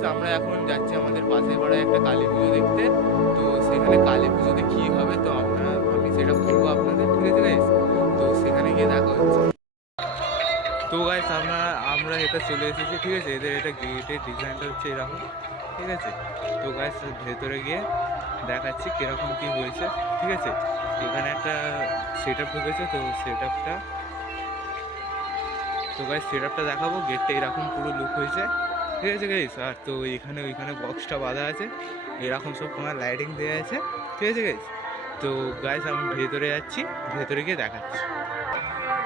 Guys আমরা এখন যাচ্ছি আমাদের পাশের পাড়ায় একটা কালী পুজো দেখতে। তো সেখানে কালী পুজোতে কী হবে তো আমি সেটা বলবো আপনাদের, ঠিক আছে গাইস? তো সেখানে গিয়ে দেখা হচ্ছে। তো গাইস আমরা এটা চলে এসেছি, ঠিক আছে? এদের এটা গেটের ডিজাইনটা হচ্ছে এরকম, ঠিক আছে? তো গাইস ভেতরে গিয়ে দেখাচ্ছি কীরকম কী হয়েছে, ঠিক আছে? এখানে একটা সেট আপ ঢুকেছে, তো সেট আপটা দেখাবো। গেটটা এরকম পুরো লুক হয়েছে, ঠিক আছে গাইস? আর তো ওইখানে বক্সটা বাঁধা আছে, এরকম সব তোমার লাইটিং দেওয়া আছে, ঠিক আছে গাইস? তো গাইস আমি ভেতরে যাচ্ছি, ভেতরে গিয়ে দেখাচ্ছি।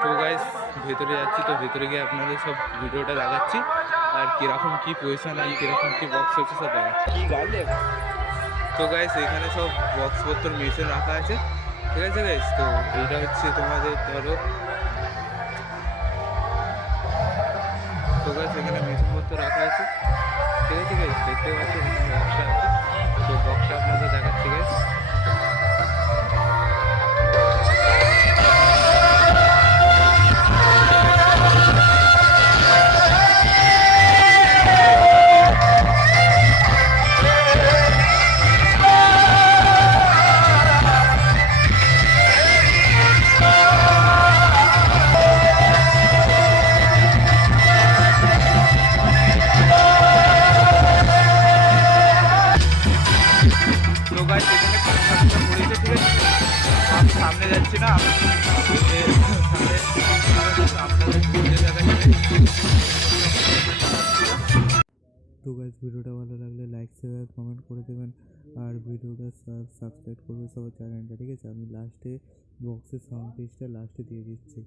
তো গাইস ভেতরে যাচ্ছি, তো ভেতরে গিয়ে আপনাদের সব ভিডিওটা দেখাচ্ছি আর কীরকম কী পজিশন আর কীরকম কী বক্স হচ্ছে সব দেখাচ্ছি। তো গাইস এখানে সব বক্সপত্র মেশিন রাখা আছে, ঠিক আছে গাইস? তো এইটা হচ্ছে তোমাদের ধরো, তো গাইস এখানে মেশিনপত্র রাখা আছে, ঠিক আছে গাইস? দেখতে পাচ্ছি এখানে বক্সটা আছে, তো বক্সটা আপনাদের দেখাচ্ছি গাইস। তো গাইস এখানে কাজটা পড়েছে, ঠিক আছে? আমি সামনে যাচ্ছি না, আমি সামনে আপনাদের ঘুরে দেখাচ্ছি। তো গাইস ভিডিওটা ভালো লাগলে লাইক শেয়ার কমেন্ট করে দেবেন আর ভিডিওটা সাবস্ক্রাইব করবে সবার চ্যানেলটা, ঠিক আছে? আমি লাস্টে বক্সের সাউন্ড পেজটা লাস্টে দিয়ে দিচ্ছি।